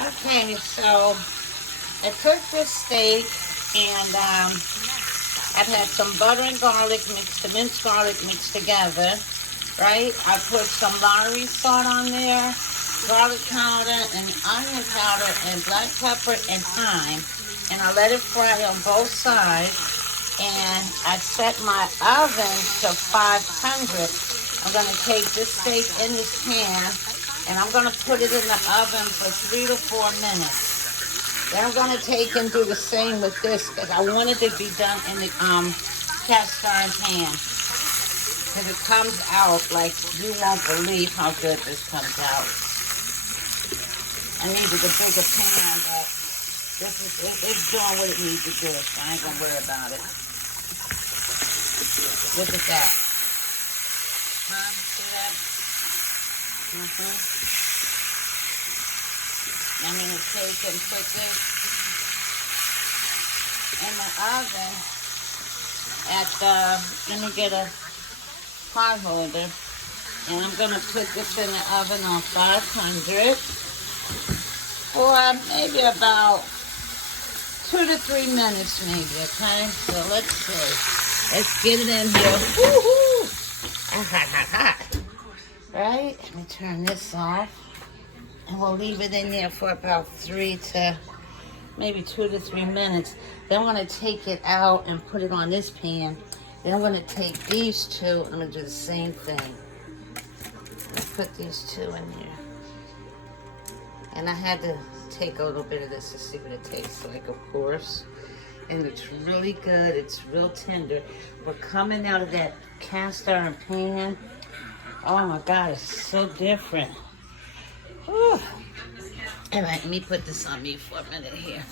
Okay, so I cooked this steak and I've had some butter and garlic mixed, the minced garlic mixed together, right? I put some Lowry salt on there, garlic powder and onion powder and black pepper and thyme. And I let it fry on both sides. And I set my oven to 500. I'm going to take this steak in this pan and I'm going to put it in the oven for 3 to 4 minutes. Then I'm going to take and do the same with this because I want it to be done in the cast iron pan. Because it comes out like you won't believe how good this comes out. I needed a bigger pan, but it's doing what it needs to do, so I ain't going to worry about it. Look at that. Huh? See that? I'm going to take and put this in the oven at the, let me get a pot holder. And I'm going to put this in the oven on 500 for maybe about 2 to 3 minutes maybe, okay? So let's see. Let's get it in here. Woo-hoo! Right? Let me turn this off. And we'll leave it in there for about 3 to maybe 2 to 3 minutes. Then I'm going to take it out and put it on this pan. Then I'm going to take these two and I'm going to do the same thing. I'll put these two in here. And I had to take a little bit of this to see what it tastes like, of course. And it's really good. It's real tender. We're coming out of that cast iron pan. Oh my God, it's so different. Whew. All right, let me put this on me for a minute here.